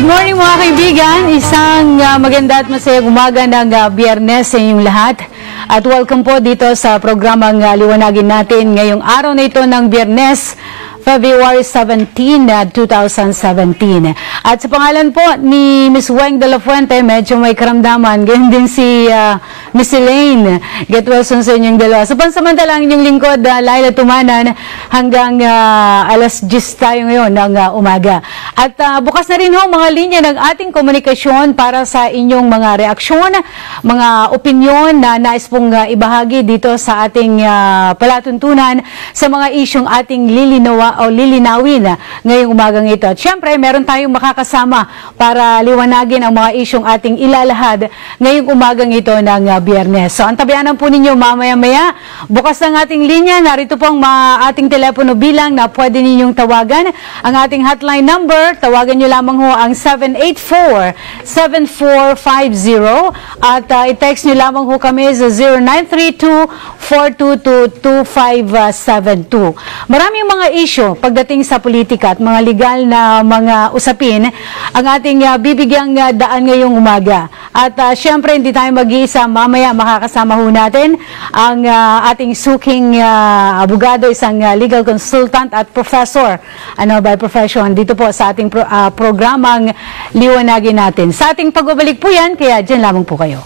Good morning mga kaibigan, isang maganda at masayang umaga ng Biyernes sa inyong lahat. At welcome po dito sa programang liwanagin natin ngayong araw na ito ng Biyernes, February 17, 2017. At sa pangalan po ni Ms. Weng de la Fuente, medyo may karamdaman. Ganyan din si Ms. Elaine. Get well soon sa inyong dalawa. So pansamantalang inyong lingkod, Laila Tumanan, hanggang alas 10 tayo ngayon ng umaga. At bukas na rin ho mga linya ng ating komunikasyon para sa inyong mga reaksyon, mga opinyon na nais pong ibahagi dito sa ating palatuntunan sa mga isyong ating lilinawin ngayong umagang ito. At syempre, meron tayong makakasama para liwanagin ang mga isyong ating ilalahad ngayong umagang ito ng Biyernes. So, antabayanan po ninyo mamaya-maya. Bukas ang ating linya. Narito po ang ating telepono bilang na pwede ninyong tawagan. Ang ating hotline number, tawagan nyo lamang ho ang 784-7450 at i-text nyo lamang ho kami sa 0932-422-2572. Maraming mga isyu pagdating sa politika at mga legal na mga usapin ang ating bibigyang daan ngayong umaga. At syempre hindi tayo mag-iisa, mamaya makakasama ho natin ang ating suking abogado, isang legal consultant at professor by profession dito po sa ating programang liwanagin natin. Sa ating pagbabalik po yan, kaya dyan lamang po kayo.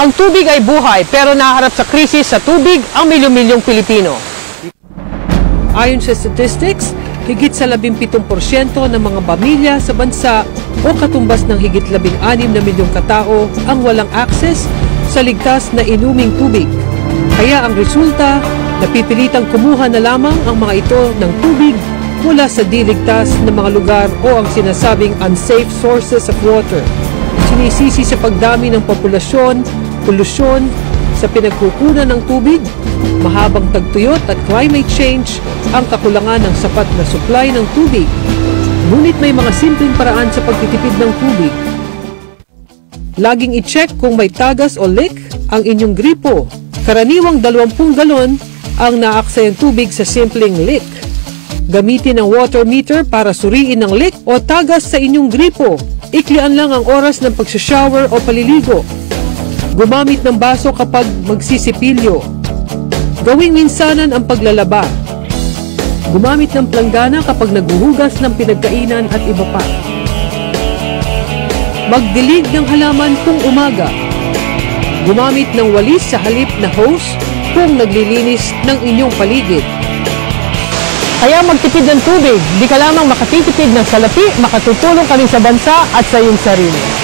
Ang tubig ay buhay pero naharap sa krisis sa tubig ang milyon-milyong Pilipino. Ayon sa statistics, higit sa 17% ng mga pamilya sa bansa o katumbas ng higit 16 na milyong katao ang walang access sa ligtas na inuming tubig. Kaya ang resulta, napipilitang kumuha na lamang ang mga ito ng tubig mula sa di ligtas na mga lugar o ang sinasabing unsafe sources of water. Sinisisi sa pagdami ng populasyon, polusyon, sa pinagkukunan ng tubig, mahabang tagtuyot at climate change ang kakulangan ng sapat na supply ng tubig. Ngunit may mga simpleng paraan sa pagtitipid ng tubig. Laging i-check kung may tagas o leak ang inyong gripo. Karaniwang 20 galon ang naaksayang tubig sa simpleng leak. Gamitin ang water meter para suriin ang leak o tagas sa inyong gripo. Iklian lang ang oras ng pagsashower o paliligo. Gumamit ng baso kapag magsisipilyo. Gawing minsanan ang paglalaba. Gumamit ng planggana kapag naghuhugas ng pinagkainan at iba pa. Magdilig ng halaman kung umaga. Gumamit ng walis sa halip na hose kung naglilinis ng inyong paligid. Kaya magtipid ng tubig, di ka lamang makatitipid ng salapi, makatutulong ka rin sa bansa at sa iyong sarili.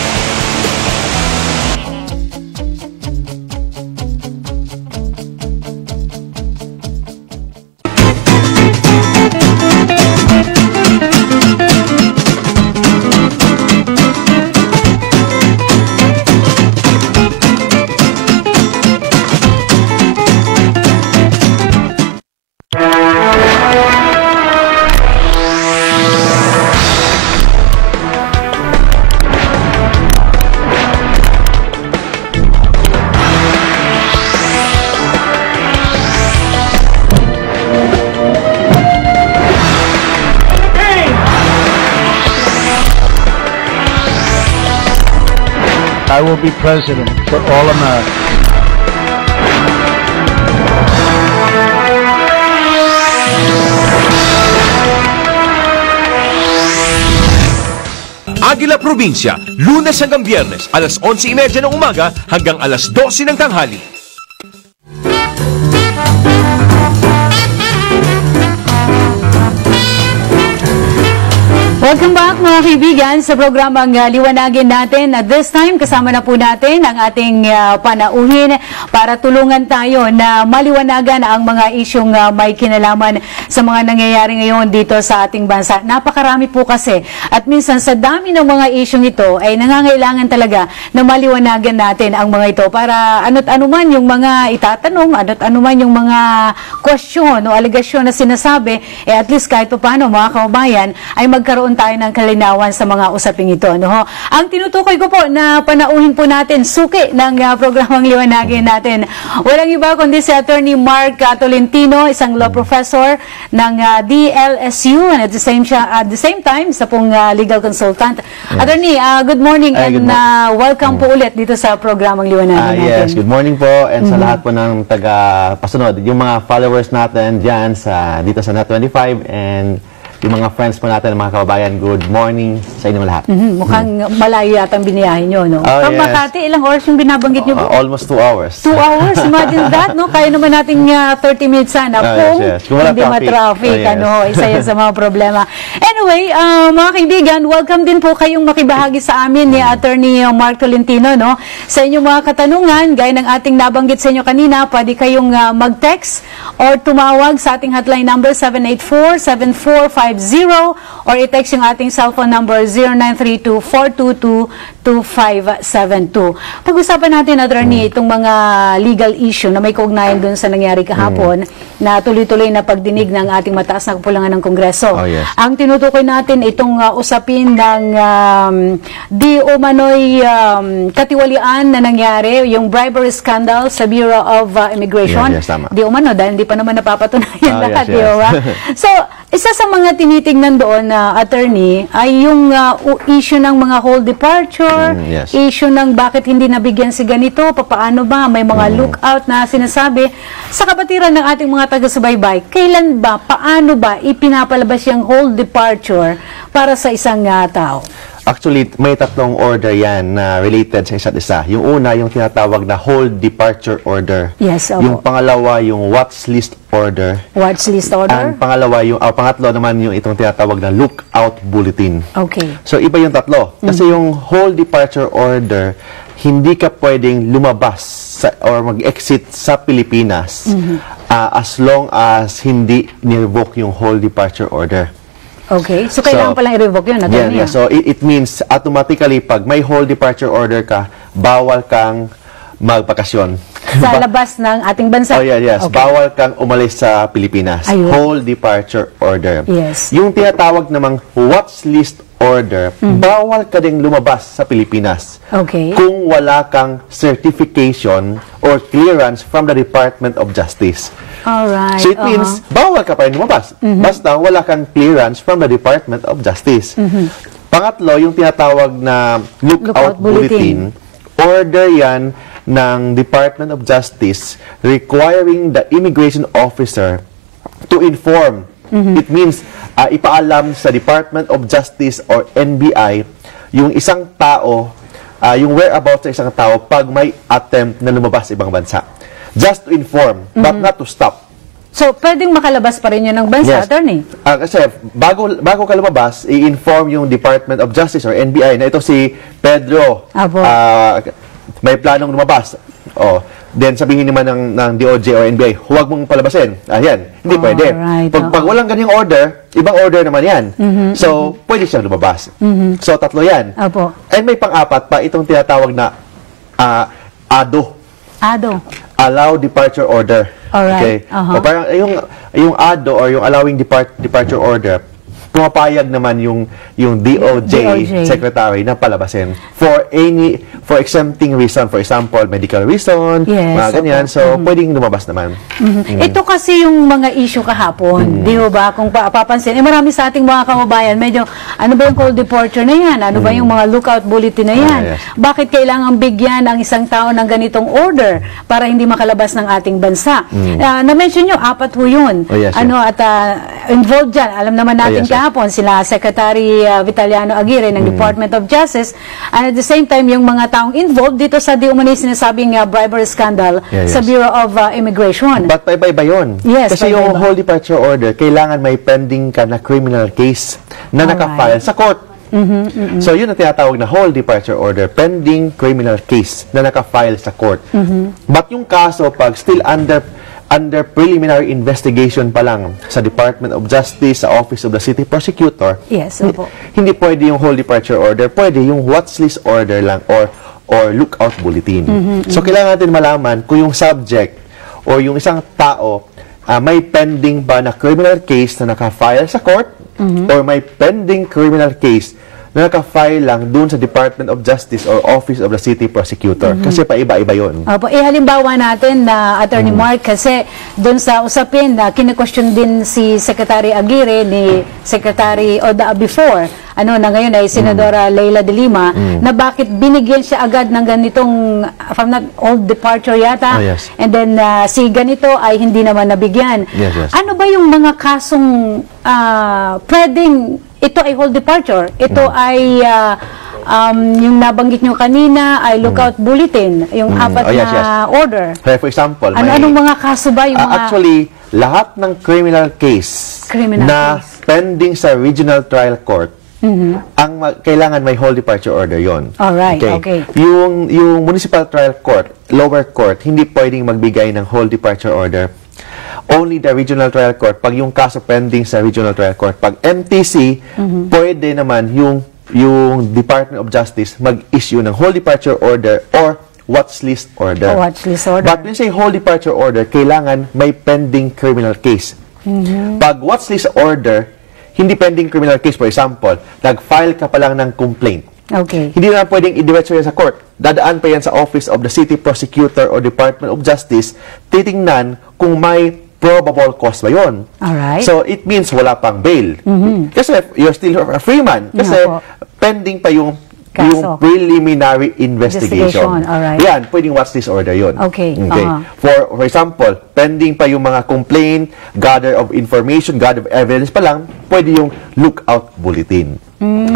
I will be president for all Americans. Aguila Provincia, Lunes hanggang Biyernes, alas 11:30 ng umaga hanggang alas 12 ng tanghali. Welcome back mga mga kaibigan sa programang Liwanagin Natin. At this time, kasama na po natin ang ating panauhin para tulungan tayo na maliwanagan ang mga isyong may kinalaman sa mga nangyayari ngayon dito sa ating bansa. Napakarami po kasi. At minsan sa dami ng mga isyong ito ay nangangailangan talaga na maliwanagan natin ang mga ito para ano't ano man yung mga itatanong, ano't ano man yung mga question o aligasyon na sinasabi, at least kahit pa paano mga kababayan ay magkaroon tayo ng kalinawan sa mga usaping ito. No? Ang tinutukoy ko po na panauhin po natin, suki ng programang Liwanagin Natin. Walang iba kundi si Attorney Mark Tolentino, isang law professor ng DLSU and at the same time, isa pong legal consultant. Yes. Attorney, good morning and welcome po ulit dito sa programang Liwanagin Natin. Yes, good morning po and sa lahat po ng taga-pasunod, yung mga followers natin dyan dito sa Net25 and yung mga friends po natin, mga kababayan, good morning sa inyong lahat. Mukhang malayo yata ang biniyahin nyo, no? From Makati, ilang oras yung binabanggit nyo po? Almost 2 hours. 2 hours? Imagine that, no? Kaya naman nating 30 minutes sana kung hindi ma-traffic, isa yan sa mga problema. Anyway, mga kaibigan, welcome din po kayong makibahagi sa amin ni Attorney Mark Tolentino, no? Sa inyong mga katanungan, gaya ng ating nabanggit sa inyo kanina, pwede kayong mag-text or tumawag sa ating hotline number 784-7450 or i-text yung ating cellphone number 0932-422-2572. Pag-usapan natin, Attorney, itong mga legal issue na may kaugnayan dun sa nangyari kahapon na tuloy-tuloy na pagdinig ng ating mataas na kapulangan ng Kongreso. Ang tinutukoy natin itong usapin ng di umano'y katiwalian na nangyari, yung bribery scandal sa Bureau of Immigration. Di umano, dahil hindi pa naman napapatunayan lahat. So, isa sa mga tinitingnan doon na attorney ay yung issue ng mga whole departure, issue ng bakit hindi nabigyan si ganito, papaano ba, may mga lookout na sinasabi. Sa kapatiran ng ating mga taga-subaybay, kailan ba, paano ba ipinapalabas yung whole departure para sa isang tao? Actually, may tatlong order yan na related sa isa't isa. Yung una, yung tinatawag na whole departure order. Yes, yung pangalawa, yung watch list order. Watch list order? Ang pangalawa, pangatlo naman yung itong tinatawag na lookout bulletin. Okay. So, iba yung tatlo. Kasi yung whole departure order, hindi ka pwedeng lumabas or mag-exit sa Pilipinas as long as hindi ni-revoke yung whole departure order. Okay. So, kailangan palang i-revoke yun? Yeah. So, it means automatically, pag may whole departure order ka, bawal kang magpakasyon. Sa labas ng ating bansa? Yes. Okay. Bawal kang umalis sa Pilipinas. Ayun. Whole departure order. Yes. Yung tinatawag namang watch list order, bawal ka ding lumabas sa Pilipinas. Okay. Kung wala kang certification or clearance from the Department of Justice. Alright. So it means, bawal ka pa rin lumabas. Basta wala kang clearance from the Department of Justice. Pangatlo, yung tinatawag na lookout bulletin. Order yan ng Department of Justice requiring the immigration officer to inform. It means, ipaalam sa Department of Justice or NBI yung isang tao, yung whereabouts sa isang tao pag may attempt na lumabas sa ibang bansa. Just to inform, but not to stop. So, pwedeng makalabas pa rin yun ng bansa, Attorney? Kasi, bago ka lumabas, i-inform yung Department of Justice or NBI na ito si Pedro. May planong lumabas. Then, sabihin naman ng DOJ or NBI, huwag mong palabasin. Ayan, hindi pwede. Pag walang ganyang order, ibang order naman yan. So, pwede siyang lumabas. So, tatlo yan. And may pang-apat pa, itong tinatawag na ADO. Allow departure order. Alright. Okay. So, parang yung ADO or yung allowing departure order, pumapayag naman yung DOJ secretary na palabasin for exempting reason, for example, medical reason, mga ganyan. So, pwedeng lumabas naman. Ito kasi yung mga issue kahapon, di ba? Kung papansin, marami sa ating mga kababayan, medyo, ano ba yung cold departure na yan? Ano ba yung mga lookout bulletin na yan? Bakit kailangan bigyan ang isang tao ng ganitong order para hindi makalabas ng ating bansa? Na-mention nyo, 4 ho yun. At involved dyan, alam naman natin kahapon, sila Secretary Vitaliano Aguirre ng Department of Justice, and at the same time, yung mga taong involved dito sa di umano'y sinasabing bribery scandal sa Bureau of Immigration. But iba-iba yun. Kasi yung whole departure order, kailangan may pending ka na criminal case na nakafile sa court. So yun ang tinatawag na hold departure order pending criminal case na naka-file sa court. But yung kaso pag still under preliminary investigation pa lang sa Department of Justice, sa Office of the City Prosecutor, Yes, opo. hindi pwede yung hold departure order, pwede yung watch list order lang or lookout bulletin. So kailangan natin malaman kung yung subject o yung isang tao may pending ba na criminal case na naka-file sa court or may pending criminal case na naka-file lang dun sa Department of Justice or Office of the City Prosecutor. Kasi paiba-iba yun. Opo, halimbawa natin na Attorney Mark, kasi doon sa usapin na kine-question din si Secretary Aguirre ni Secretary Oda before, na ngayon ay Senadora Leila de Lima, na bakit binigyan siya agad ng ganitong, from not old departure yata, yes. and then si ganito ay hindi naman nabigyan. Yes. Ano ba yung mga kasong pwedeng ito ay hold departure, ito ay yung nabanggit nyo kanina ay lookout bulletin, yung apat yes. na order. For example, Anong mga kaso ba yung mga... actually, lahat ng criminal case na pending sa regional trial court, kailangan may hold departure order yon. Alright, okay. Yung municipal trial court, lower court, hindi pwedeng magbigay ng hold departure order. Only the regional trial court, pag yung kaso pending sa regional trial court. Pag MTC, pwede naman yung Department of Justice mag-issue ng hold departure order or watch list order. But when say hold departure order, kailangan may pending criminal case. Pag watch list order, hindi pending criminal case, for example, nag-file ka pa lang ng complaint. Okay. Hindi na pwedeng i-diretso yan sa court. Dadaan pa yan sa Office of the City Prosecutor or Department of Justice, titingnan kung may probable cause ba yun. Alright. So, it means wala pang bail. Kasi you're still a free man. Kasi pending pa yung preliminary investigation. Alright. Yan, pwedeng watch this order yun. Okay. For example, pending pa yung mga complaint, gather of information, gather of evidence pa lang, pwede yung lookout bulletin.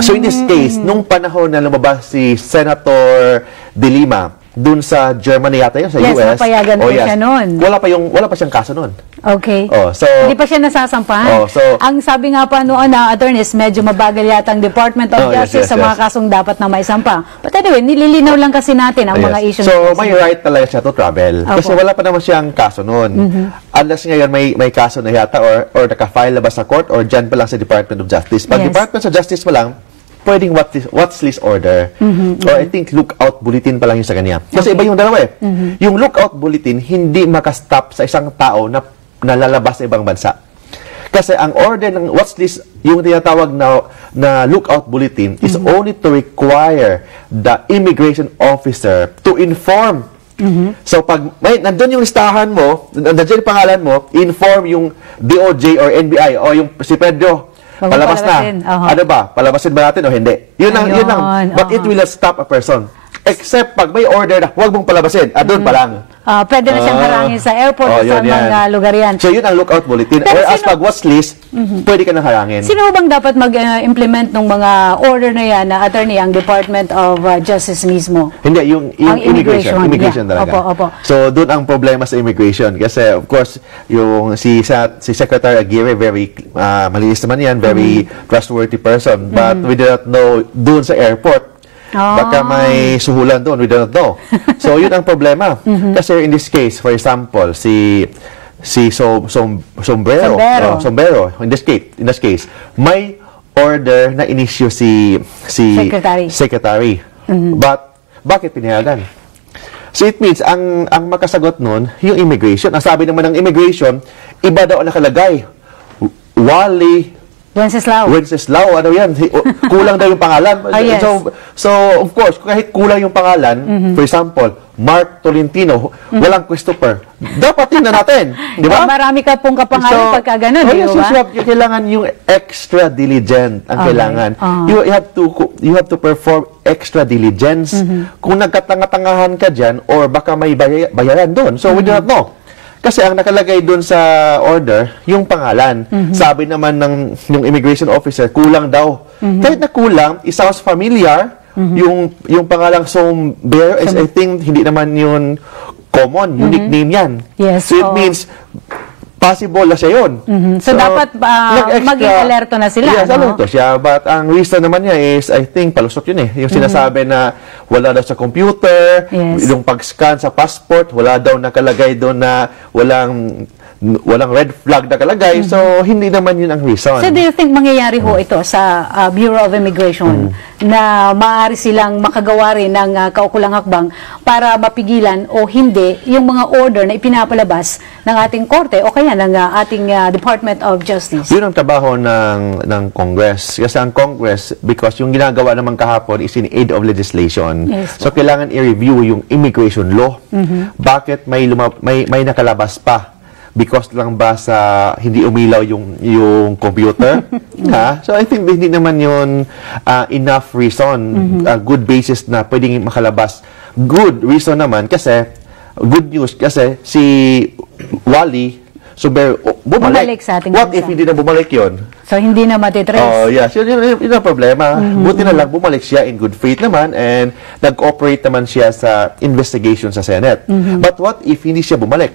So in this case, nung panahon na lumabas si Senator De Lima, dun sa Germany yata yun, sa US. Napayagan po siya nun. Wala pa siyang kaso nun. Okay. So, hindi pa siya nasasampahan. Ang sabi nga pa noon na attorneys, medyo mabagal yata ang Department of Justice sa mga kasong dapat na maisampa. But anyway, nililinaw lang kasi natin ang mga issues. So, may right talaga siya to travel. Kasi wala pa naman siyang kaso nun. Unless ngayon may kaso na yata or naka-file na ba sa court or dyan pa lang sa Department of Justice. Pag Department of Justice pa lang, pwedeng watch list order or I think lookout bulletin pa lang yung sa kanya. Kasi iba yung dalawa eh. Yung lookout bulletin, hindi makastop sa isang tao na lalabas sa ibang bansa. Kasi ang order ng watch list, yung tinatawag na lookout bulletin is only to require the immigration officer to inform. So pag nandun yung listahan mo, nandun yung pangalan mo, inform yung DOJ or NBI o yung si Pedro, palabas na. Ano ba? Palabasin ba natin o hindi? Yun lang. But it will not stop a person. Except pag may order na, huwag mong palabasin. Doon pa lang. Pwede na siyang harangin sa airport o sa mga lugar yan. So yun ang lookout bulletin. Or as pag watch list, pwede ka nang harangin. Sino bang dapat mag-implement ng mga order na yan na attorney, ang Department of Justice mismo? Hindi, yung immigration talaga. Opo. So doon ang problema sa immigration. Kasi of course, yung si Secretary Aguirre, very malinis naman yan, very trustworthy person. But we do not know doon sa airport, baka may suhulan doon, we do not know. So yun ang problema. Kasi in this case, for example, si Sombrero, in this case, may order na inisyu si Secretary. But bakit pinayagan? So it means ang makasagot nun, yung immigration. Ang sabi naman ng immigration, iba daw ang nakalagay. Wally Wenceslao, ano yan? Kulang daw yung pangalan. Yes. So, of course, kahit kulang yung pangalan, for example, Mark Tolentino, walang Christopher, dapat yun na natin. Di ba? Marami ka pong kapangalan pagka ganun, di ba? Kailangan yung extra diligent ang kailangan. You have to perform extra diligence. Kung nagkatanga-tangahan ka dyan, or baka may bayaran doon. So, we do not know. Kasi ang nakalagay doon sa order, yung pangalan. Sabi naman ng immigration officer, kulang daw. Kahit na kulang, it sounds familiar. Yung pangalang Sombrero is, I think, hindi naman yun common. Unique name yan. Yes. So it means, possible na siya yun. So, dapat maging alerto na sila. Yes, alerto siya. But ang reason naman niya is, I think, palusot yun eh. Yung sinasabi na wala daw sa computer, yung pag-scan sa passport, wala daw nakalagay doon na walang red flag na kalagay. So, hindi naman yun ang reason. So, do you think mangyayari ho ito sa Bureau of Immigration na maaari silang makagawa rin ng kaukulang hakbang para mapigilan o hindi yung mga order na ipinapalabas ng ating korte o kaya ng ating Department of Justice? Yun ang trabaho ng Congress. Kasi ang Congress, because yung ginagawa naman kahapon is in aid of legislation. Yes. So, kailangan i-review yung immigration law. Bakit may nakalabas pa? Because lang ba sa hindi umilaw yung computer? So I think hindi naman yun enough reason, good basis na pwedeng makalabas. Good reason naman kasi, good news kasi si Wally bumalik sa ating What bansa. if hindi na bumalik yun? So hindi na matitrace. Oh, yes. Yun ang problema. Buti na lang bumalik siya in good faith naman and nag-cooperate naman siya sa investigation sa Senate. But what if hindi siya bumalik?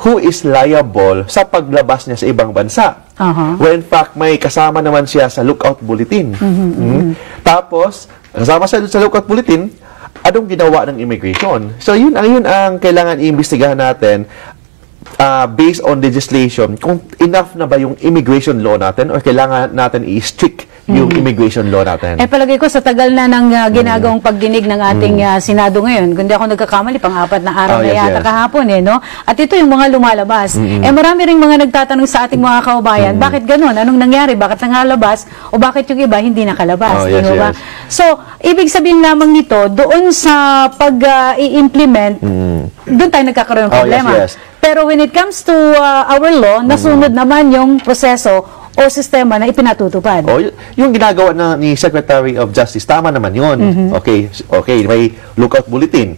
Who is liable sa paglabas niya sa ibang bansa? When in fact, may kasama naman siya sa lookout bulletin. Tapos, kasama siya sa lookout bulletin, anong ginawa ng immigration? So, yun ang kailangan iimbestigahan natin based on legislation, kung enough na ba yung immigration law natin or kailangan natin i-strict yung immigration law natin. Palagay ko sa tagal na ng ginagawang pagdinig ng ating Senado ngayon, kung di ako nagkakamali, pang-4 na araw na yata kahapon no? At ito yung mga lumalabas. Marami ring mga nagtatanong sa ating mga kababayan, bakit ganun? Anong nangyari? Bakit nangalabas? O bakit yung iba hindi nakalabas? Ba? So, ibig sabihin lamang nito, doon sa pag-i-implement, doon tayo nagkakaroon ng problema. Pero when it comes to our law, nasunod naman yung proseso o sistema na ipinatutupad. Yung ginagawa ni Secretary of Justice, tama naman yun. Okay, may lookout bulletin.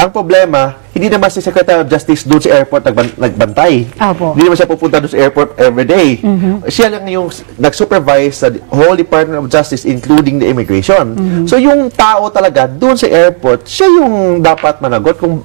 Ang problema, hindi naman si Secretary of Justice doon sa airport nagbantay. Hindi naman siya pupunta doon sa airport everyday. Siya lang yung nag-supervise sa whole Department of Justice, including the immigration. So yung tao talaga doon sa airport, siya yung dapat managot kung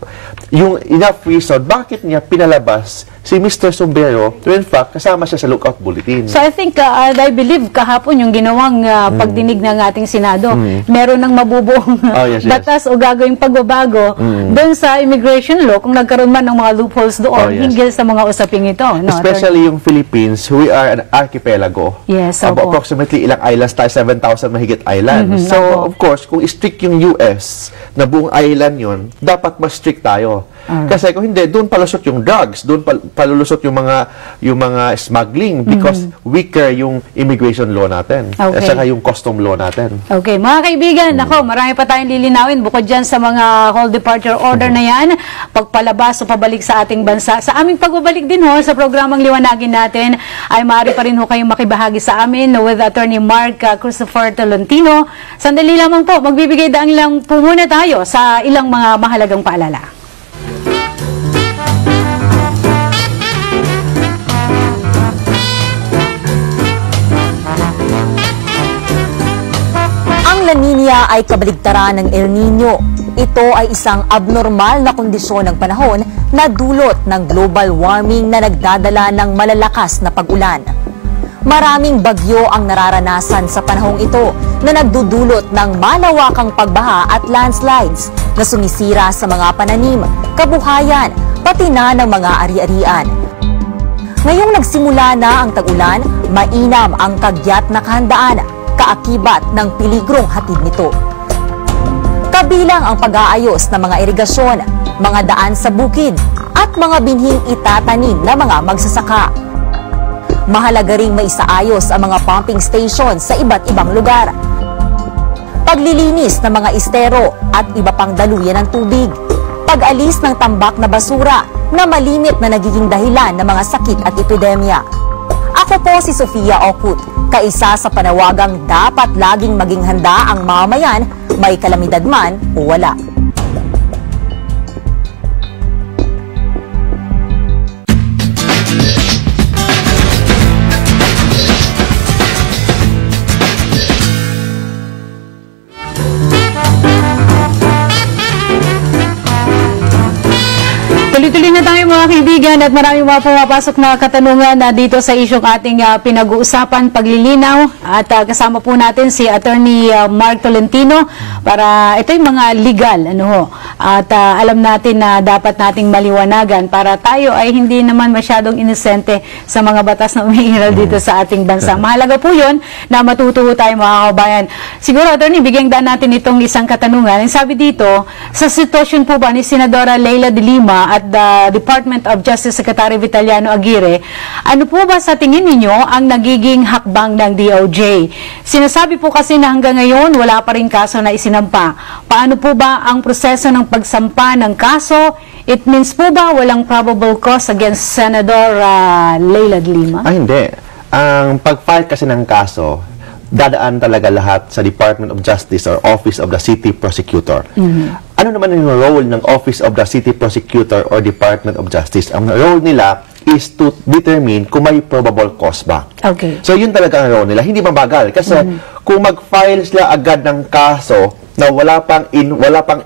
yung enough reason bakit niya pinalabas si Mr. Sombrero, in fact, kasama siya sa lookout bulletin. So I think, I believe kahapon yung ginawang pagdinig ng ating Senado, meron ng mabubuong batas o gagawing pagbabago doon sa immigration law kung nagkaroon man ng mga loopholes doon hinggil sa mga usaping ito. No, especially yung Philippines, we are an archipelago. Yes, approximately ilang islands tayo, 7,000 mahigit islands. So, of course, kung strict yung US na buong island yun, dapat mas strict tayo. Kasi kung hindi, doon palusot yung drugs, doon palulusot yung mga smuggling because weaker yung immigration law natin. At saka yung custom law natin. Okay, mga kaibigan, ako, marami pa tayong lilinawin bukod dyan sa mga whole departure order na yan, pagpalabas o pabalik sa ating bansa. Sa aming pagbabalik din ho, sa programang Liwanagin Natin, ay maaari pa rin ho kayong makibahagi sa amin with Attorney Mark Christopher Tolentino. Sandali lamang po, magbibigay daang lang po muna tayo sa ilang mga mahalagang paalala. Ang La Nina ay kabaligtaran ng El Nino. Ito ay isang abnormal na kondisyon ng panahon na dulot ng global warming na nagdadala ng malalakas na pag-ulan. Maraming bagyo ang nararanasan sa panahong ito na nagdudulot ng malawakang pagbaha at landslides na sumisira sa mga pananim, kabuhayan, pati na ng mga ari-arian. Ngayong nagsimula na ang tag-ulan, mainam ang kagyat na kahandaan, kaakibat ng peligrong hatid nito. Kabilang ang pag-aayos ng mga irigasyon, mga daan sa bukid, at mga binhing itatanim na mga magsasaka. Mahalaga ring maisaayos ang mga pumping station sa iba't ibang lugar. Paglilinis ng mga estero at iba pang daluyan ng tubig. Pag-alis ng tambak na basura na malimit na nagiging dahilan ng mga sakit at epidemya. Ako po si Sofia Okut, kaisa sa panawagang dapat laging maging handa ang mamamayan, may kalamidad man o wala. Tuloy-tuloy na tayo mga kaibigan at maraming mga pumapasok na katanungan dito sa isyong ating pinag-uusapan, paglilinaw. At kasama po natin si Attorney Mark Tolentino para ito yung mga legal. At alam natin na dapat nating maliwanagan para tayo ay hindi naman masyadong inosente sa mga batas na umiiral dito sa ating bansa. Mahalaga po yun na matutuho tayo mga kabayan. Siguro, Attorney, bigyan daan natin itong isang katanungan. Ang sabi dito, sa sitwasyon po ba ni Senadora Leila de Lima at the Department of Justice Secretary Vitaliano Aguirre, ano po ba sa tingin ninyo ang nagiging hakbang ng DOJ? Sinasabi po kasi na hanggang ngayon wala pa rin kaso na isinampa. Paano po ba ang proseso ng pagsampa ng kaso? It means po ba walang probable cause against Senador Leila de Lima? Hindi. Ang pag-file kasi ng kaso, dadaan talaga lahat sa Department of Justice or Office of the City Prosecutor. Ano naman yung role ng Office of the City Prosecutor or Department of Justice? Ang role nila is to determine kung may probable cause ba. Okay. So yun talaga ang role nila. Hindi mabagal. Kasi kung mag-file sila agad ng kaso na wala pang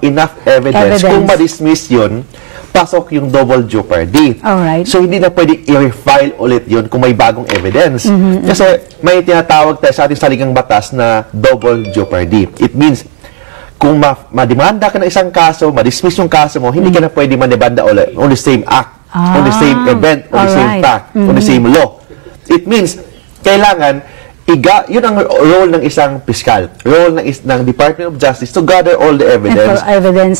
enough evidence. Kung ma-dismiss yun, pasok yung double jeopardy. Alright. So, hindi na pwede i-refile ulit yun kung may bagong evidence. Kasi may tinatawag tayo sa ating saligang batas na double jeopardy. It means, kung mademanda ka ng isang kaso, ma-dismiss yung kaso mo, hindi ka na pwede mademanda ulit on the same act, on the same event, on the same fact, on the same law. It means, kailangan yun ang role ng isang piskal. Role ng Department of Justice to gather all the evidence.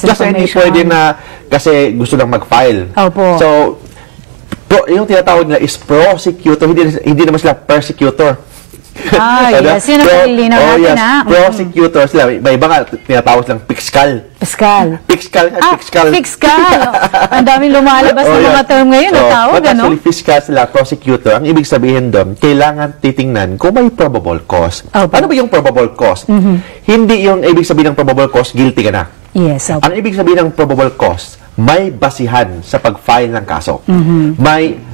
Kasi hindi pwede na, kasi gusto lang mag-file. Opo. So, yung tinatawag nila is prosecutor, hindi naman sila persecutor. Yes. Yun ang paglilinaw natin, Prosecutor sila. May iba nga, tinatawag silang piskal. Piskal. Piskal. Ang daming lumalabas na mga term ngayon na tawag, actually, fiscal sila, prosecutor. Ang ibig sabihin doon, kailangan titingnan kung may probable cause. Ano ba yung probable cause? Hindi yung ibig sabihin ng probable cause, guilty ka na. Yes. Ang ibig sabihin ng probable cause, may basihan sa pag-file ng kaso.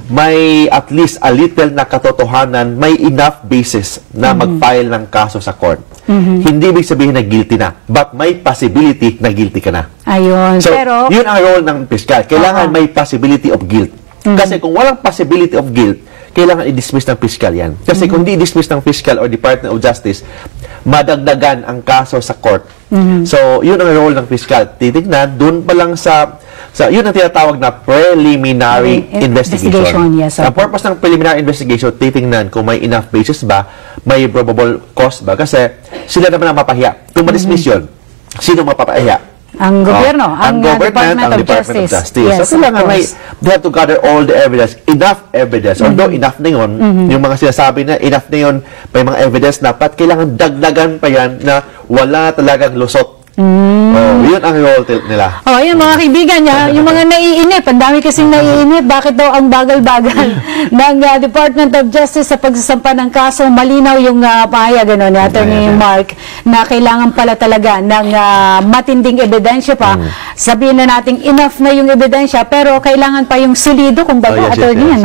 May at least a little na katotohanan, may enough basis na mag-file ng kaso sa court. Hindi ibig sabihin na guilty na, but may possibility na guilty ka na. Ayun. So, pero yun ang role ng piskal. Kailangan may possibility of guilt. Kasi kung walang possibility of guilt, kailangan i-dismiss ng piskal yan. Kasi kung hindi i-dismiss ng piskal or Department of Justice, madagdagan ang kaso sa court. So, yun ang role ng piskal. Titignan, dun pa lang yun ang tinatawag na preliminary investigation. Yes, ang purpose ng preliminary investigation, titingnan kung may enough basis ba, may probable cause ba. Kasi sila naman ang mapahiya. Kung ma-dismiss yun, sino mapapahiya? Ang gobyerno, ang Department of Justice. Yes, so, kailangan they have to gather all the evidence, enough evidence. Although enough na yun, yung mga sinasabi na enough na yun, may mga evidence na, pat kailangan dagdagan pa yan na wala talagang lusot. Yun ang role nila. Yun mga kaibigan niya, yung mga naiinip, ang dami kasing naiinip, bakit daw ang bagal-bagal ng Department of Justice sa pagsasampa ng kaso, malinaw yung pahayag ni Attorney Mark na kailangan pala talaga ng matinding ebidensya pa. Sabihin na natin enough na yung ebidensya, pero kailangan pa yung solido, kumbaga, Attorney,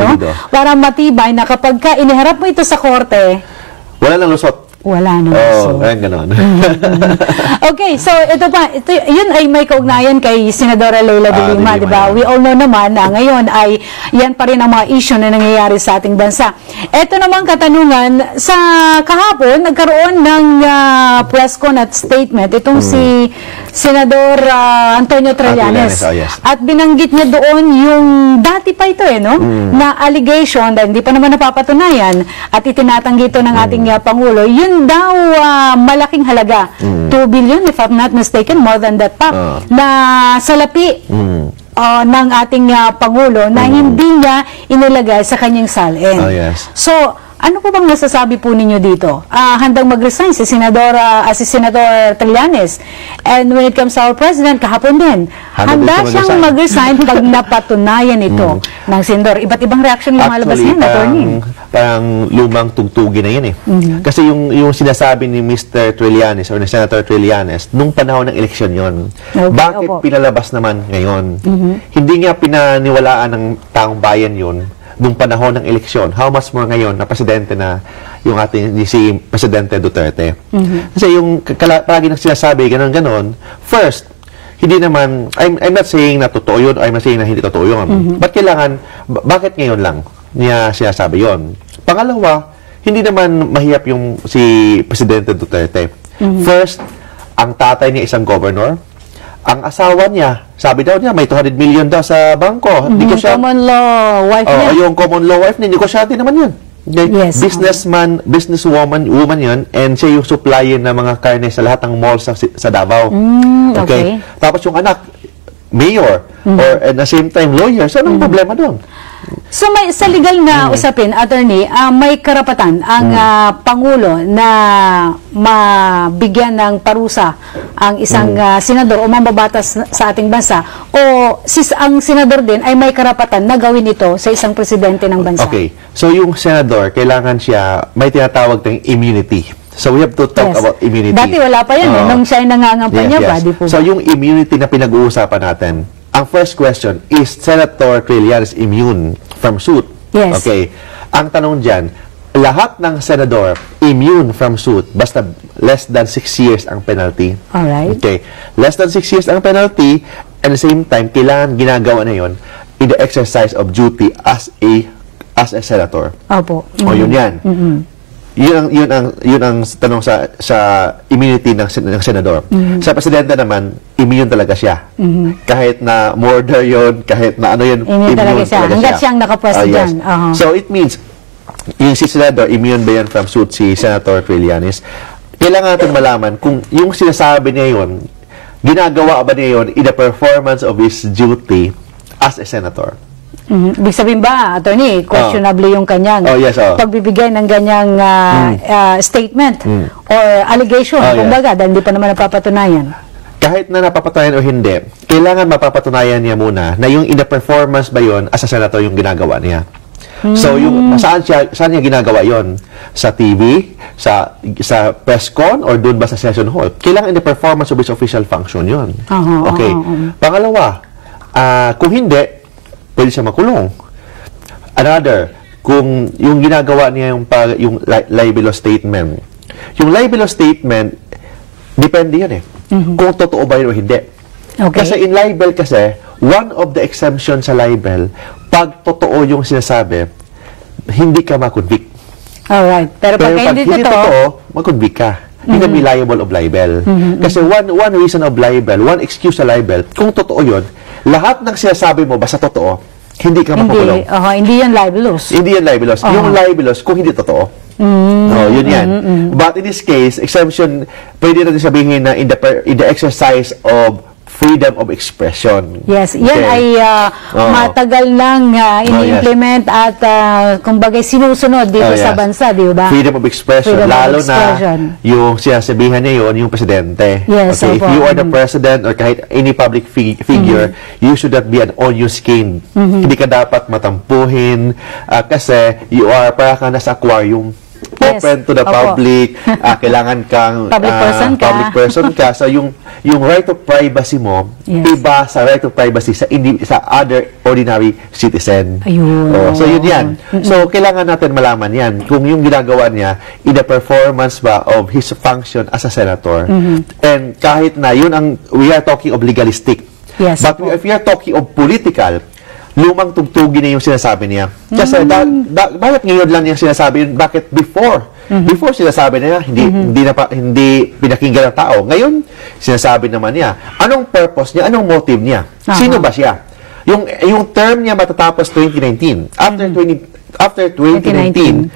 para matibay na kapag iniharap mo ito sa korte, wala nang lusot. Wala naman. Ganon. Okay, so yun ay may kaugnayan kay Senadora Leila de Lima, di ba? We all know naman na ngayon ay yan pa rin ang mga issue na nangyayari sa ating bansa. Ito naman katanungan, sa kahapon, nagkaroon ng press con at statement itong si Senador Antonio Trillanes. At binanggit niya doon yung dati pa ito na allegation na hindi pa naman napapatunayan at itinatanggi ito ng ating Pangulo. Yun daw malaking halaga. 2 billion, if I'm not mistaken, more than that pa, na salapi ng ating Pangulo na hindi niya inilagay sa kanyang salin. So, ano po bang nasasabi po ninyo dito? Handang mag-resign si Senador Trillanes. And when it comes to our President, kahapon din, handa siyang mag-resign pag napatunayan ito ng Senador. Iba't ibang reaction yung malabas niyan, Attorney. Parang lumang tugtugi na yan Kasi yung sinasabi ni Mr. Trillanes or ni Senator Trillanes, nung panahon ng eleksyon yon, bakit pinalabas naman ngayon? Hindi nga pinaniwalaan ng taong bayan yon nung panahon ng eleksyon. How much more ngayon na presidente na yung ating si Presidente Duterte. Kasi yung palagi nang sinasabi, ganon-ganon, first, hindi naman, I'm not saying na totoo yun, I'm not saying na hindi totoo yun. Bakit ngayon lang niya sinasabi yun? Pangalawa, hindi naman mahirap yung si Presidente Duterte. First, ang tatay niya isang governor. Ang asawa niya, sabi daw niya, may 200 million daw sa bangko. Common law wife niya. Yung common law wife niya, negosyante naman yun. Okay? Yes. Businesswoman yun, and siya yung supplyin ng mga karne sa lahat ng malls sa Davao. Okay. Tapos yung anak, mayor, or at the same time lawyer. So, anong problema doon? So sa legal na usapin, attorney, may karapatan ang Pangulo na mabigyan ng parusa ang isang senador o mambabatas sa ating bansa, o ang senador din ay may karapatan na gawin ito sa isang presidente ng bansa? Okay. So yung senador, kailangan siya, may tinatawag tayong immunity. So we have to talk about immunity. Dati wala pa yan, nung siya ay nangangampanya pa, di po ba? So yung immunity na pinag-uusapan natin, ang first question, is Senator Trillanes immune from suit? Yes. Okay. Ang tanong dyan, lahat ng senador immune from suit, basta less than 6 years ang penalty. Alright. Okay. Less than 6 years ang penalty, at the same time, kailangan ginagawa na yon in the exercise of duty as a senator. Opo. O yun yan. Yun ang tanong sa immunity ng senador. Sa presidente naman, immune talaga siya. Kahit na murder yun, kahit na ano yun, immune talaga siya. Hanggat siyang nakapwesto dyan. So it means, yung si senador, immune ba yan from suit, si Senator Trillanes? Kailangan natin malaman kung yung sinasabi niya yun, ginagawa ba niya yun in the performance of his duty as a senator? Ibig sabihin ba, attorney, questionable yung kanyang pagbibigay ng ganyang statement or allegation, kumbaga, dahil hindi pa naman napapatunayan? Kahit na napapatunayan o hindi, kailangan mapapatunayan niya muna na yung in the performance ba yun as a senator yung ginagawa niya. So, yung saan niya ginagawa yon? Sa TV, sa press con, or doon ba sa session hall? Kailangan in the performance of his official function yun. Okay. Pangalawa, kung hindi, pwede siya makulong. Another, kung yung ginagawa niya yung libelous statement. Yung libelous statement, depende yan eh. Kung totoo ba yun o hindi. Okay. Kasi in libel kasi, one of the exemptions sa libel, pag totoo yung sinasabi, hindi ka makonvict. Alright. Pero pag hindi totoo, makonvict ka. You can be liable of libel. Kasi one reason of libel, one excuse sa libel, kung totoo yun, lahat ng sinasabi mo basta totoo, hindi ka mapakulong. Hindi yan libelous. Hindi yan libelous. Yung libelous, kung hindi totoo. Yun yan. But in this case, exemption, pwede natin sabihin na in the exercise of freedom of expression. Yes, yan ay matagal nang ini-implement at kumbaga sinusunod dito sa bansa, di ba? Freedom of expression, lalo na yung sinasabihan niya yun, yung presidente. Yes, okay? If you are the president or kahit any public figure, you should not be an onion skin. Hindi ka dapat matampuhin kasi you are para ka nasa aquarium. Open to the public, kailangan kang public person ka. So yung right of privacy mo, iba sa right of privacy sa other ordinary citizen. So yun yan. So kailangan natin malaman yan kung yung ginagawa niya in the performance ba of his function as a senator. And kahit na yun we are talking of legalistic. Yes, but if we are talking of political, lumang tugtugin na yung sinasabi niya. Kasi bakit ngayon lang niya sinasabi yun? Bakit before? Before sinasabi niya, hindi pinakinggan ng tao. Ngayon, sinasabi naman niya. Anong purpose niya? Anong motive niya? Sino ba siya? Yung term niya matatapos 2019. After 2019,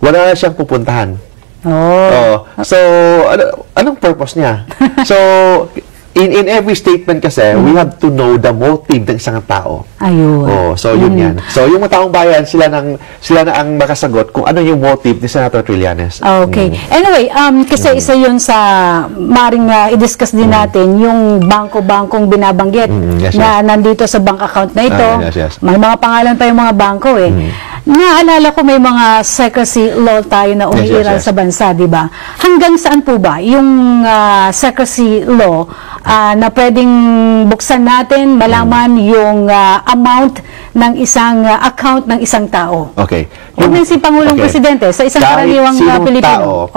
wala na siyang pupuntahan. So, anong purpose niya? So, in every statement kasi, we have to know the motive ng isang tao. So yun yan. So yung taong bayan, sila na ang makasagot kung ano yung motive ni Senator Trillanes. Okay. Anyway, kasi isa yun sa maring i-discuss din natin yung bangko-bangkong binabanggit na nandito sa bank account na ito. May mga pangalan pa yung mga bangko eh. Naalala ko may mga secrecy law tayo na umiiral sa bansa, di ba? Hanggang saan po ba yung secrecy law na pwedeng buksan natin, malaman yung amount ng isang account ng isang tao? Okay. Huwag na si Pangulong Presidente, sa isang karaniwang Pilipino.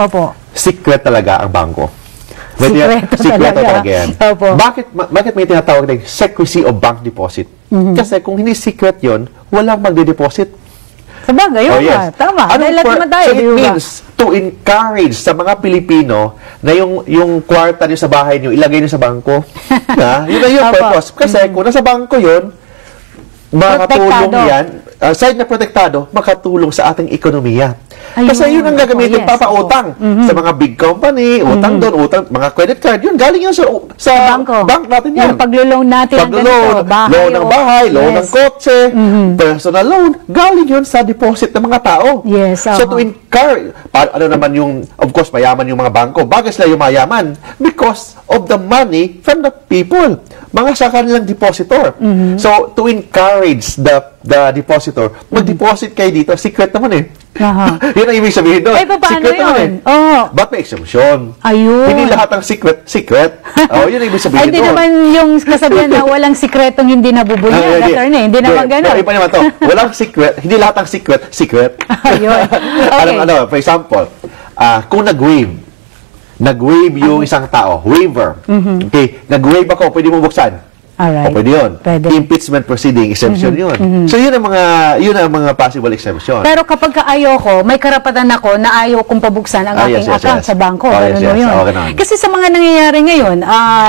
Secret talaga ang bangko. Sikreto talaga yan. Opo. Bakit may tinatawag na secrecy of bank deposit? Kasi kung hindi secret yon, walang magde-deposit. Sabagay, yun tama. So it diba? means to encourage sa mga Pilipino na yung kwarta nyo sa bahay nyo, ilagay nyo sa bangko. Yun na yung purpose. Kasi kung nasa bangko yun, makatulong yan, side na protektado, makatulong sa ating ekonomiya. Kasi yun ang gagamitin papautang sa mga big company, utang doon, utang, mga credit card, yun, galing yun sa bank natin yan. Yung paglo-loan natin ng ganito, loan ng bahay, loan ng kotse, personal loan, galing yun sa deposit ng mga tao. Yes, so to encourage, ano naman yung, of course, mayaman yung mga bangko. Bakit sila yung mayaman? Because of the money from the people. Mga sa kanilang depositor. So to encourage the depositor, mag-deposit kayo dito, secret naman eh. Yun ang ibig sabihin doon. Secret naman eh. But may exemption. Ayun. Hindi lahat ng secret. Yun ang ibig sabihin doon. Hindi naman yung kasabihan na walang sikretong hindi nabubunyag, attorney. Hindi naman gano'n. Iba naman to. Walang secret. Hindi lahat ng secret. Ayun. Okay. For example, kung nag-waive yung isang tao, waiver. Okay, nag-waive ako, pwede mo buksan. Alright. O pwede yun. Pwede. Impeachment proceeding, exemption yun. So yun ang mga possible exemption. Pero kapag ayoko, may karapatan ako na ayaw kong pabuksan ang aking account sa bangko. Okay. Kasi sa mga nangyayari ngayon,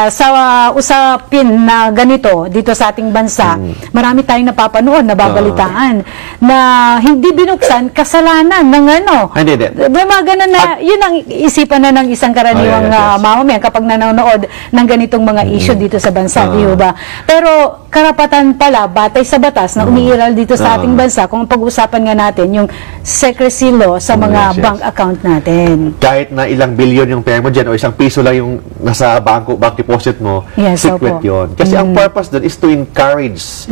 sa usapin na ganito dito sa ating bansa, marami tayong napapanood, nababalitaan, na hindi binuksan, kasalanan ng ano. Hindi. May mga ganun na, yun ang isipan na ng isang karaniwang mamamayan kapag nanonood ng ganitong mga issue dito sa bansa, di ba? Pero karapatan pala, batay sa batas na umiiral dito sa ating bansa, kung pag-usapan nga natin yung secrecy law sa mga bank account natin. Kahit na ilang bilyon yung pera mo dyan o isang piso lang yung nasa bank deposit mo, secret yun. Kasi ang purpose doon is to encourage.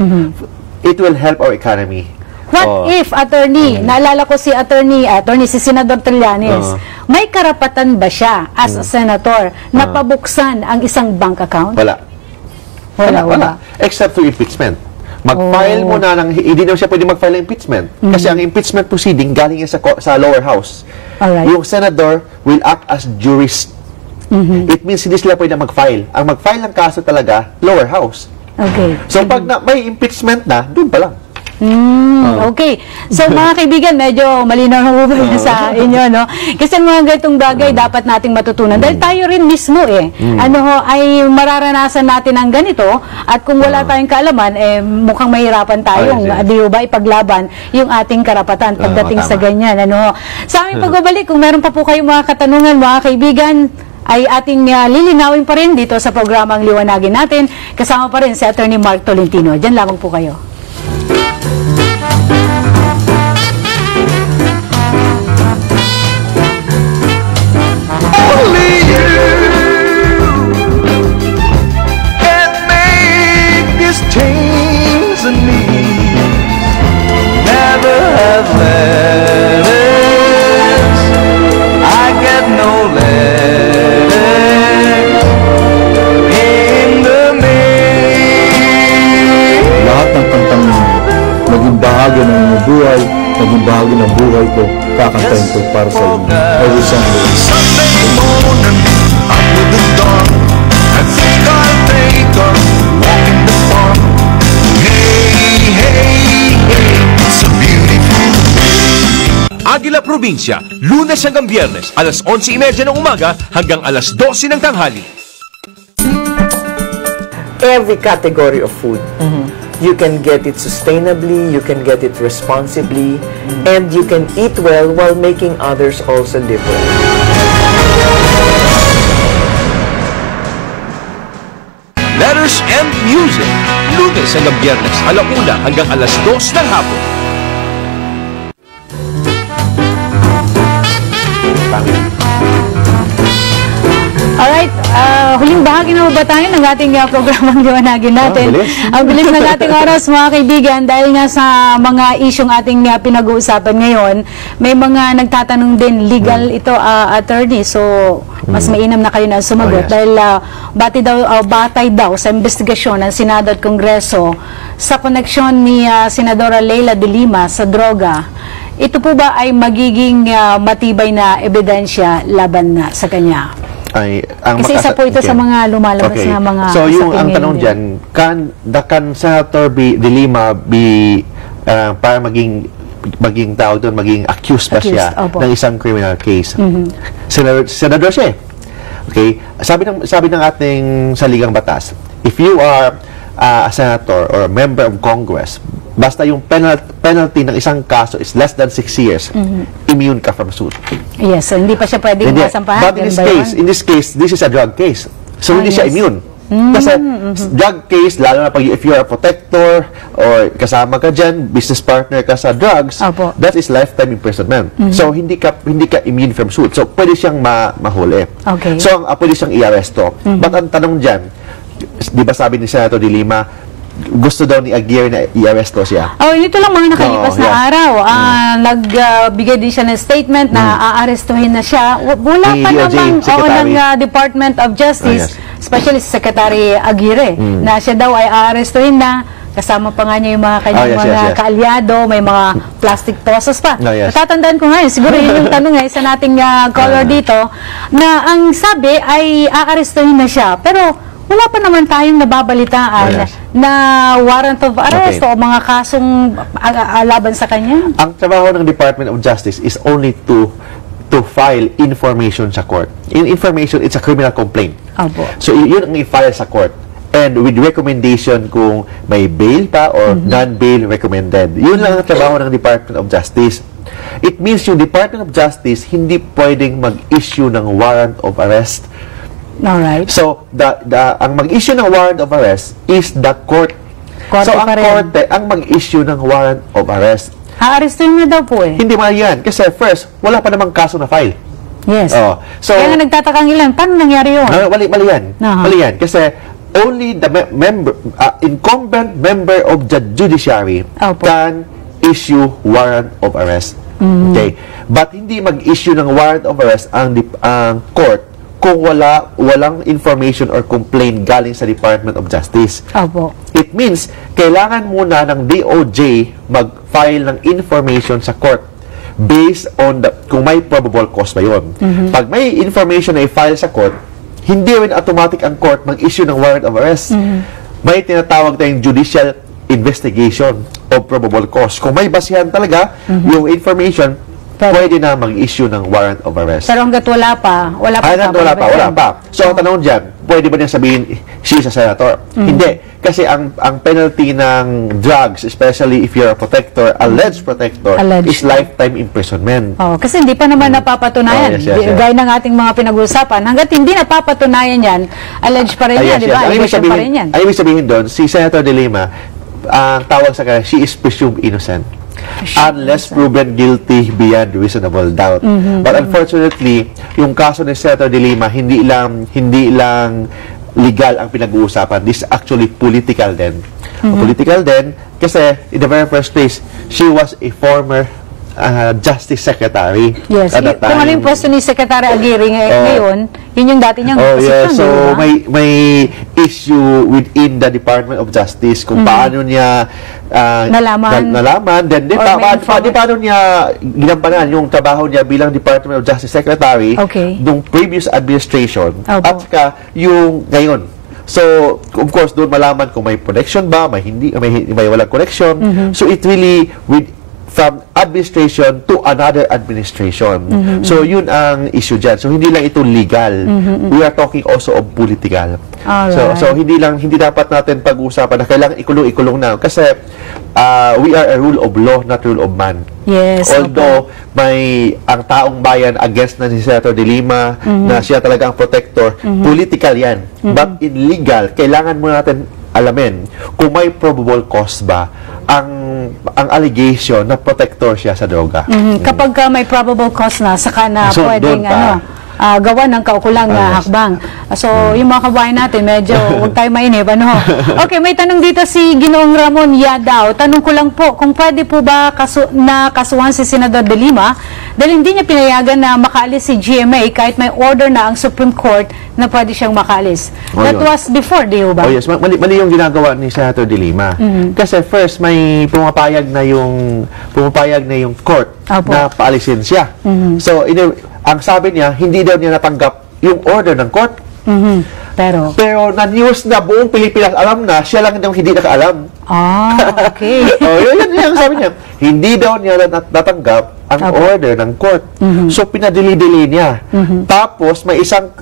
It will help our economy. What if, attorney, naalala ko si si Senador Trillanes, may karapatan ba siya as a senator na pabuksan ang isang bank account? Wala. Except through impeachment. Mag-file mo na hindi na siya pwede mag-file ng impeachment. Kasi ang impeachment proceeding galing yan sa lower house. Yung senador will act as jurist. It means hindi sila pwede mag-file. Ang mag-file ng kaso talaga, lower house. Okay. So pag may impeachment na, doon pa lang. Okay. So mga kaibigan, medyo malinaw na po sa inyo, no? Kasi mga ganitong bagay dapat nating matutunan. Dahil tayo rin mismo ay mararanasan natin ang ganito at kung wala tayong kaalaman, mukhang mahirapan tayong, di ba, ipaglaban yung ating karapatan pagdating sa ganyan, ano? Sa aming pagbabalik, kung meron pa po kayong mga katanungan, mga kaibigan, ay ating lilinawin pa rin dito sa programang Liwanagin Natin. Kasama pa rin si Attorney Mark Tolentino. Diyan lamang po kayo. Bahagi ng iyong buhay, naging bahagi ng buhay ko, kakantahin ko para sa inyo. Every Sunday morning, up with the dawn, I think I'll take a walk in the park. Hey, hey, hey, it's a beautiful day. Aguila Provincia, Lunes hanggang Biyernes, alas 11:30 ng umaga hanggang alas 12 ng tanghali. Every category of food. You can get it sustainably, you can get it responsibly, and you can eat well while making others also live well. Letters and Music, Lunes hanggang Biyernes, alauna hanggang alas 2 ng hapon. Alright, huling bahagi na ba tayo ng ating programang Liwanagin Natin? Ang bilis na nating oras, mga kaibigan, dahil nga sa mga isyong ating pinag-uusapan ngayon, may mga nagtatanong din, legal ito, attorney, so mas mainam na kayo na sumagot dahil batay daw sa investigasyon ng Senado at Kongreso sa koneksyon ni Senadora Leila de Lima sa droga. Ito po ba ay magiging matibay na ebidensya laban na sa kanya? Kasi isa po ito sa mga lumalabas na mga So, yung ang usapin tanong ngayon dyan, can Senator De Lima para maging tao doon, maging accused ba siya opo. ng isang criminal case? Senador siya. Okay? Sabi ng ating saligang batas, if you are a senator or a member of Congress, basta yung penalty ng isang kaso is less than 6 years, immune ka from suit. Yes, so hindi pa siya pwedeng masampahan. But in this case, this is a drug case. So, hindi siya immune. Kasi drug case, lalo na pag if you're a protector or kasama ka dyan, business partner ka sa drugs, that is lifetime imprisonment. So, hindi ka immune from suit. So, pwede siyang mahuli. Okay. So, pwede siyang i-aresto. But ang tanong dyan, di ba sabi ni Senator De Lima, gusto daw ni Aguirre na i-aresto siya. Ito lang mga nakalipas na araw. Nagbigay din siya ng statement na aarestuhin na siya. Wala pa namang ng Department of Justice, especially si Secretary Aguirre, na siya daw ay aarestuhin na. Kasama pa nga niya yung mga kanyang mga kaalyado, may mga plastic tosas pa. Natatandaan ko nga yun, siguro yun yung tanong sa nating caller dito, na ang sabi ay aarestuhin na siya. Pero wala pa naman tayong nababalitaan na warrant of arrest o mga kasong laban sa kanya. Ang trabaho ng Department of Justice is only to file information sa court. In information, it's a criminal complaint. So, yun ang i-file sa court. And with recommendation kung may bail pa or non-bail recommended. Yun lang ang trabaho ng Department of Justice. It means yung Department of Justice hindi pwedeng mag-issue ng warrant of arrest. Alright. So, ang mag-issue ng warrant of arrest is the court. So, ang korte ang mag-issue ng warrant of arrest. Aarestuhin na daw po Hindi man yan. Kasi first, wala pa namang kaso na file. Yes. So, kaya nga nagtatakang ilan. Paano nangyari yun? Mali yan. Mali yan. Kasi only the incumbent member of the judiciary can issue warrant of arrest. Okay? But hindi mag-issue ng warrant of arrest ang court kung walang information or complaint galing sa Department of Justice. It means, kailangan muna ng DOJ mag-file ng information sa court based on kung may probable cause ba yun. Pag may information na i-file sa court, hindi rin automatic ang court mag-issue ng warrant of arrest. May tinatawag tayong judicial investigation of probable cause. Kung may basihan talaga yung information, pwede na mag-issue ng warrant of arrest. Pero hanggat wala pa. Wala pa. So, ang tanong dyan, pwede ba niya sabihin, she's a senator? Hindi. Kasi ang penalty ng drugs, especially if you're a protector, alleged protector, is lifetime imprisonment. Kasi hindi pa naman napapatunayan. Gaya ng ating mga pinag-uusapan, hanggat hindi napapatunayan yan, alleged pa rin yan, di ba? Alleged pa rin yan. Ang ibig sabihin doon, si Senator De Lima, ang tawag sa kanya, she is presumed innocent. Unless proven guilty beyond reasonable doubt. But unfortunately, yung kaso ni Senator De Lima, hindi lang legal ang pinag-uusapan. This is actually political din. Political din kasi in the very first place, she was a former Justice Secretary at that time. Kung ano yung pwesto ni Secretary Aguirre ngayon, yun yung dati niyang posisyon. So, may issue within the Department of Justice kung paano niya nalaman. Then, paano niya ginampanan yung trabaho niya bilang Department of Justice Secretary nung previous administration at saka yung ngayon. So, of course, doon malaman kung may connection ba, may walang connection. So, it really, from administration to another administration. So, yun ang issue dyan. So, hindi lang ito legal. We are talking also of political. So, hindi dapat natin pag-uusapan na kailangan ikulong na. Kasi, we are a rule of law, not rule of man. Yes. Although, may ang taong bayan against na si Senator De Lima, na siya talaga ang protector, political yan. But in legal, kailangan mo natin alamin kung may probable cause ba ang allegation na protector siya sa droga. Kapag may probable cause na, saka na pwedeng gawa ng kaukulang hakbang. So, yung mga kabayan natin, medyo huwag tayo mainip. Okay, may tanong dito si Ginoong Ramon Yadaw. Tanong ko lang po, kung pwede po ba kasuhan si Senador De Lima dahil hindi niya pinayagan na makaalis si GMA kahit may order na ang Supreme Court na pwede siyang makaalis. That was before, di ba? Yes, mali yung ginagawa ni Senator De Lima. Kasi first, may pumapayag na yung court na paalisin siya. So, ang sabi niya, hindi daw niya natanggap yung order ng court. Pero na-news na buong Pilipinas alam na, siya lang yung hindi nakaalam. Okay. Yun yung sabi niya. Hindi daw niya natanggap ang order ng court. So, pinadili-dili niya. Tapos, may isang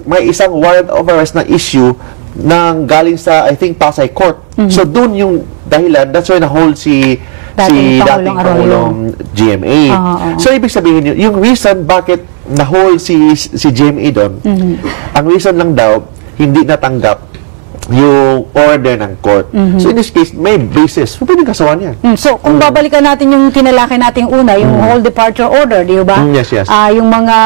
warrant of arrest na issue ng galing sa, I think, Pasay Court. So, dun yung dahilan, that's why na-hold si dating Pangulong GMA. So, ibig sabihin yun, yung reason bakit na-hold si GMA doon, ang reason lang daw, hindi natanggap yung order ng court. So, in this case, may basis. So, pwedeng kasawan yan. So, kung babalikan natin yung tinalakay natin una, yung whole departure order, di ba? Yes. Yung mga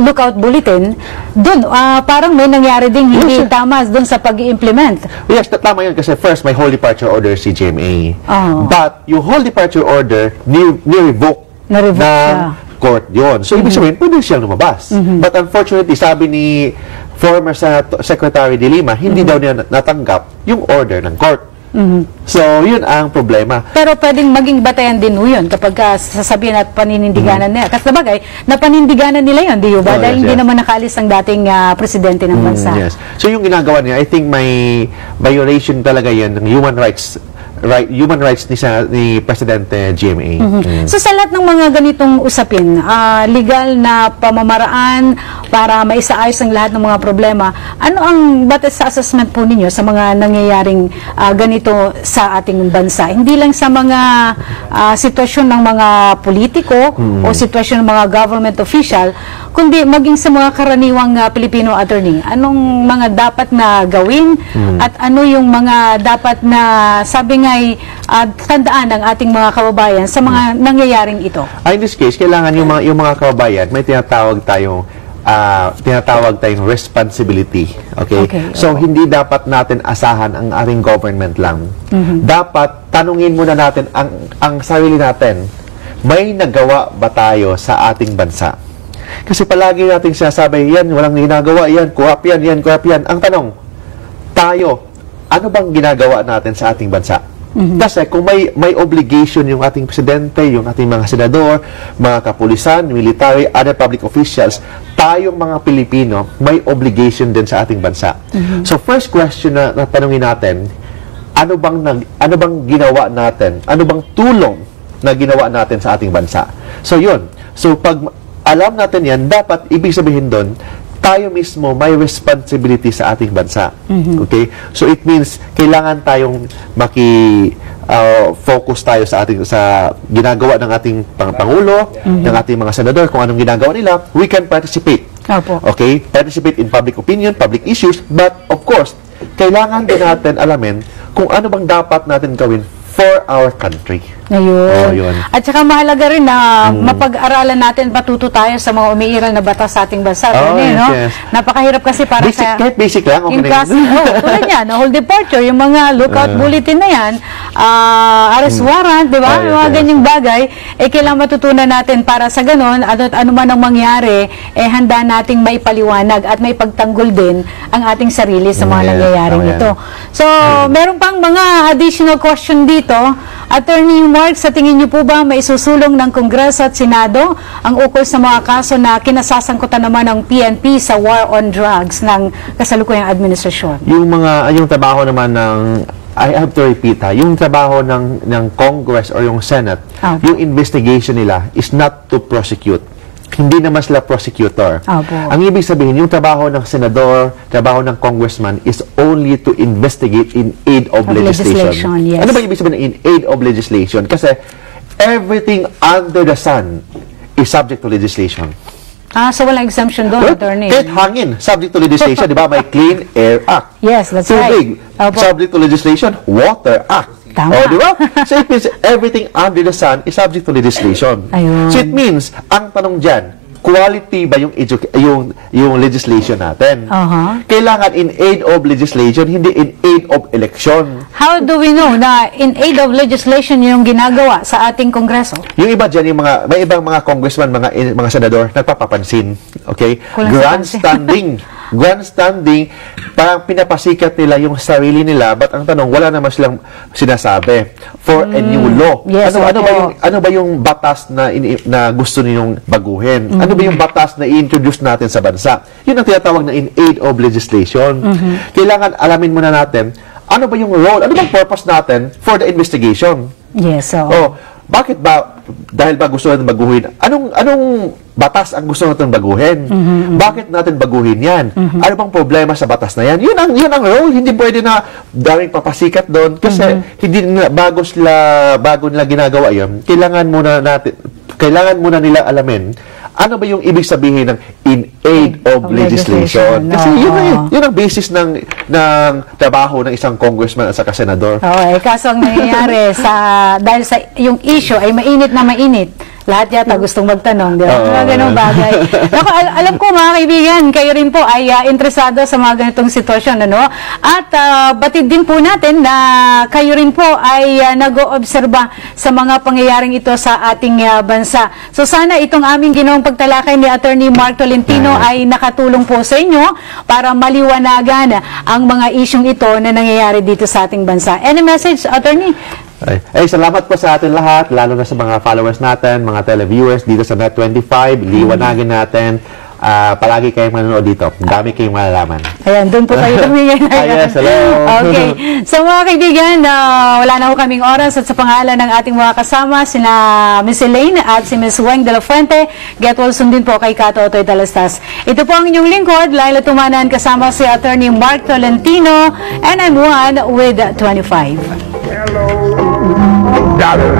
lookout bulletin, dun, parang may nangyari ding hindi tama dun sa pag-i-implement. Yes, tama yun kasi first, may whole departure order si GMA. But, yung whole departure order, ni-revoke ng court yun. So, ibig sabihin, pwede siyang lumabas. But unfortunately, sabi ni former Secretary de Lima, hindi daw niya natanggap yung order ng court. So, yun ang problema. Pero pwedeng maging batayan din yun kapag sasabihin at paninindiganan nila. Kasi sabagay, napanindiganan nila yun, di ba? Dahil hindi naman nakaalis ang dating presidente ng bansa. Yes. So, yung ginagawa niya, I think may violation talaga yan ng human rights ni Presidente GMA. So sa lahat ng mga ganitong usapin, legal na pamamaraan para maisaayos ang lahat ng mga problema, ano ang batas sa assessment po ninyo sa mga nangyayaring ganito sa ating bansa? Hindi lang sa mga sitwasyon ng mga politiko o sitwasyon ng mga government official, kundi maging sa mga karaniwang Pilipino attorney. Anong mga dapat na gawin at ano yung mga dapat na sabi nga tandaan ng ating mga kababayan sa mga nangyayaring ito? In this case, kailangan yung mga kababayan, may tinatawag tayong responsibility. Okay? So, hindi dapat natin asahan ang ating government lang. Dapat tanungin muna natin ang sarili natin, may nagawa ba tayo sa ating bansa? Kasi palagi nating sinasabi, yan, walang ginagawa, yan, corrupt yan. Ang tanong, tayo, ano bang ginagawa natin sa ating bansa? Kasi kung may obligation yung ating presidente, yung ating mga senador, mga kapulisan, military, other public officials, tayong mga Pilipino, may obligation din sa ating bansa. So first question na tanungin natin, ano bang ginawa natin? Ano bang tulong na ginawa natin sa ating bansa? So yun. So pag alam natin yan, dapat ibig sabihin doon, tayo mismo may responsibility sa ating bansa. Okay? So it means kailangan tayong focus tayo sa ginagawa ng ating Pangulo, ng ating mga senador, kung anong ginagawa nila, we can participate. Okay? Participate in public opinion, public issues, but of course, kailangan din natin alamin kung ano bang dapat natin gawin for our country. Ayun. At saka mahalaga rin na mapag-aralan natin, patuto tayo sa mga umiiral na batas sa ating bansa. Yes. Napakahirap kasi para kahit basic lang, okay na yun. Tulad yan, whole departure, yung mga lookout bulletin na yan, arrest warrant, di ba? Yung mga ganyang bagay, kailangan matutunan natin para sa ganon, ano man ang mangyari, handa nating maipaliwanag at may pagtanggol din ang ating sarili sa mga nangyayaring ito. So, meron pang mga additional question dito. Attorney Mark, sa tingin niyo po ba may susulong ng Kongreso at Senado ang ukol sa mga kaso na kinasasangkutan naman ng PNP sa war on drugs ng kasalukuyang administrasyon? Yung trabaho naman ng, I have to repeat yung trabaho ng Congress or yung Senate, yung investigation nila is not to prosecute. Hindi naman sila prosecutor. Ang ibig sabihin, yung trabaho ng senador, trabaho ng congressman is only to investigate in aid of legislation. Yes. Ano ba ibig sabihin in aid of legislation? Kasi everything under the sun is subject to legislation. So walang exemption doon, attorney? Kahit hangin, subject to legislation. Di ba? May Clean Air Act. Yes, that's Tubig, subject to legislation. Water Act. Di ba? So it means everything under the sun is subject to legislation. So it means, ang tanong dyan, quality ba yung legislation natin? Kailangan in aid of legislation, hindi in aid of election. How do we know na in aid of legislation yung ginagawa sa ating Kongreso? Yung iba dyan, may ibang mga congressman, mga senador, nagpapapansin. Okay? Grandstanding. grandstanding, parang pinapasikat nila yung sarili nila, but ang tanong, wala naman silang sinasabi for a new law. Yes, ano ba yung batas na gusto ninyong baguhin? Ano ba yung batas na i-introduce natin sa bansa? Yun ang tinatawag na in aid of legislation. Kailangan alamin muna natin, ano ba yung role, ano bang purpose natin for the investigation? Yes, Bakit ba, dahil ba gusto natin baguhin, anong batas ang gusto natin baguhin? Bakit natin baguhin yan? Ano bang problema sa batas na yan? Yun ang role. Hindi pwede na daming papasikat doon kasi hindi na, bago nila ginagawa yun. Kailangan muna nila alamin ano ba yung ibig sabihin ng in aid of legislation? Kasi yun ang basis ng trabaho ng isang congressman at saka senador. Kaso ang nangyayari dahil sa yung issue ay mainit na mainit. Lahat yata gustong magtanong, di ba? Mga ganong bagay. Naku, alam ko mga kaibigan, kayo rin po ay interesado sa mga ganitong sitwasyon, ano? At batid din po natin na kayo rin po ay nag-oobserba sa mga pangyayaring ito sa ating bansa. So sana itong aming ginawang pagtalakay ni Attorney Mark Tolentino ay nakatulong po sa inyo para maliwanagan ang mga isyong ito na nangyayari dito sa ating bansa. Any message, Attorney? Salamat po sa atin lahat, lalo na sa mga followers natin, mga televiewers dito sa Net25. Liwanagin natin. Palagi kayong manonood dito. Dami kayong malalaman. Ayan, doon po tayo tumingin. Yes, hello. Okay. So mga kaibigan, wala na po kaming oras at sa pangalan ng ating mga kasama, sina Miss Elaine at si Miss Weng de la Fuente, get well soon din po kay Kato Otoy Talastas. Ito po ang inyong lingkod, Laila Tumanan, kasama si Attorney Mark Tolentino, and I'm one with 25. Dollar,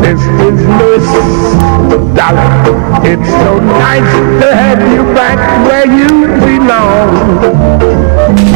this is Miss Dollar. It's so nice to